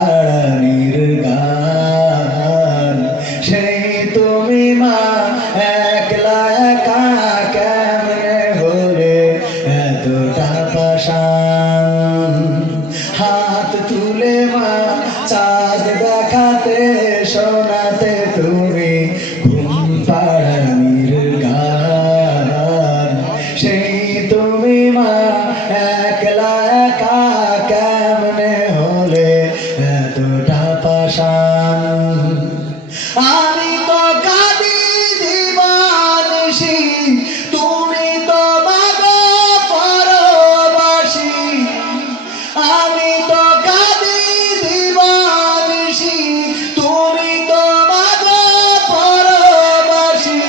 আড়ানির গান সেই তুমি মা একলা একা কেমনে হলে এতটা পাষাণ হাত তুলে মা চাঁদ দেখাতে শোনাতে তুমি ঘুম পাড়ানির গান সেই তুমি মা একলা একা কেমনে হলে এতটা পাষাণ আমি তো কাঁদি দিবানিশি তুমি তো মাগো পরবাসী আমি তো কাঁদি দিবানিশি তুমি তো মাগো পরবাসী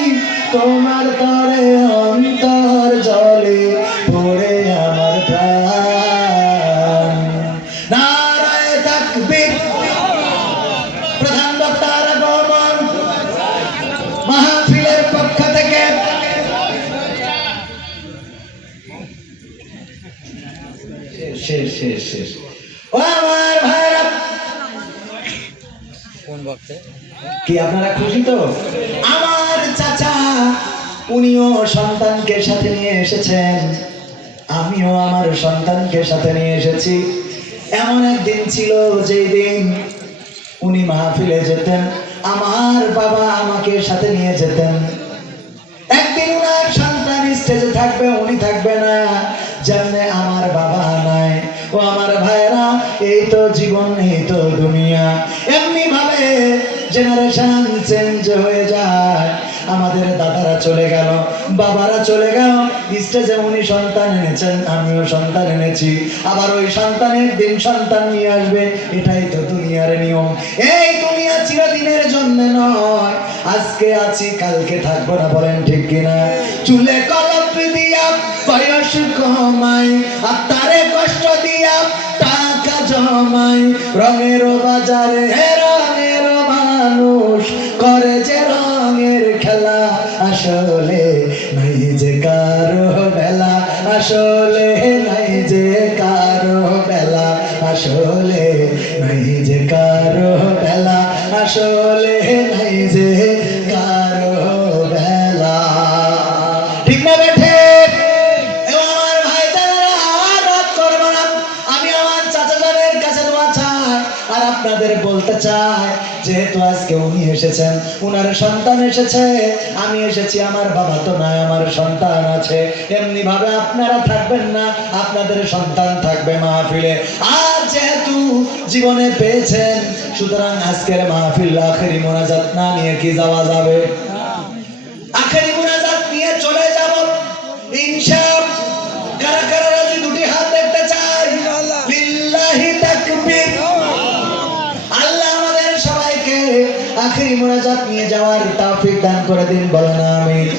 তোমার তরে অন্তর জলে পড়ে আমার প্রাণ নারায়ে তাকবীর প্রধান বক্তার আগমন মাহফিলের পক্ষ থেকে শেষ ও আমার ভাইরা কি আপনারা খুশি তো আমার চাচা উনিও সন্তানকে সাথে নিয়ে এসেছেন আমিও আমার সন্তানকে সাথে নিয়ে এসেছি এমন একদিন ছিল যেই দিন উনি মাহফিলে যেতেন আমার বাবা আমাকে সাথে নিয়ে যেতেন একদিন উনার সন্তান স্টেজে থাকবে উনি থাকবে না যেমনে আমার বাবা নাই ও আমার ভাইরা এই তো জীবন এই তো দুনিয়া এমনি ভাবে জেনারেশন চেঞ্জ হয়ে যায় আমাদের দাদারা চলে গেল বাবারা চলে গেল স্টেজে উনি সন্তান এনেছেন আমিও সন্তান এনেছি আবার ওই সন্তানের দিন সন্তান নিয়ে আসবে এটাই তো দুনিয়ার নিয়ম এই দুনিয়া চিরদিনের জন্য নয় আজকে আছি কালকে থাকবো না বলেন ঠিক কিনা চুলে কলপ দিয়া বয়স কমাই আর তারে কষ্ট দিয়া টাকা জমাই রঙের বাজারে রঙের মানুষ করে যে রঙের খেলা আসলে নাই যে কারো বেলা আসলে নাই যে কারো বেলা আসলে নাই যে কারো বেলা আসলে নাই যে কারো বেলা ঠিক না বেঠে আমার ভাই যারা রাত করবে না আমি আমার চাচা জানের কাছে দোয়া চাই আর আপনাদের বলতে চাই যেহেতু আজকে উনি এসেছেন উনার সন্তান এসেছে আমি এসেছি আমার বাবা তো নাই আমার সন্তান আছে এমনি ভাবে আপনারা থাকবেন না আপনাদের সন্তান থাকবে মাহফিলে আর যেহেতু জীবনে পেয়েছেন সুতরাং আজকের মাহফিল আখেরি মোনাজাত না নিয়ে কি যাওয়া যাবে আখেরি মোনাজাত নিয়ে চলে যাব ইনশাআল্লাহ কারা কারা রাজি দুটি হাত দেখতে চাই লিল্লাহি তাকবীর আল্লাহ আমাদের সবাইকে আখেরি মোনাজাত নিয়ে যাওয়ার তৌফিক দান করে দিন বলেন আমিন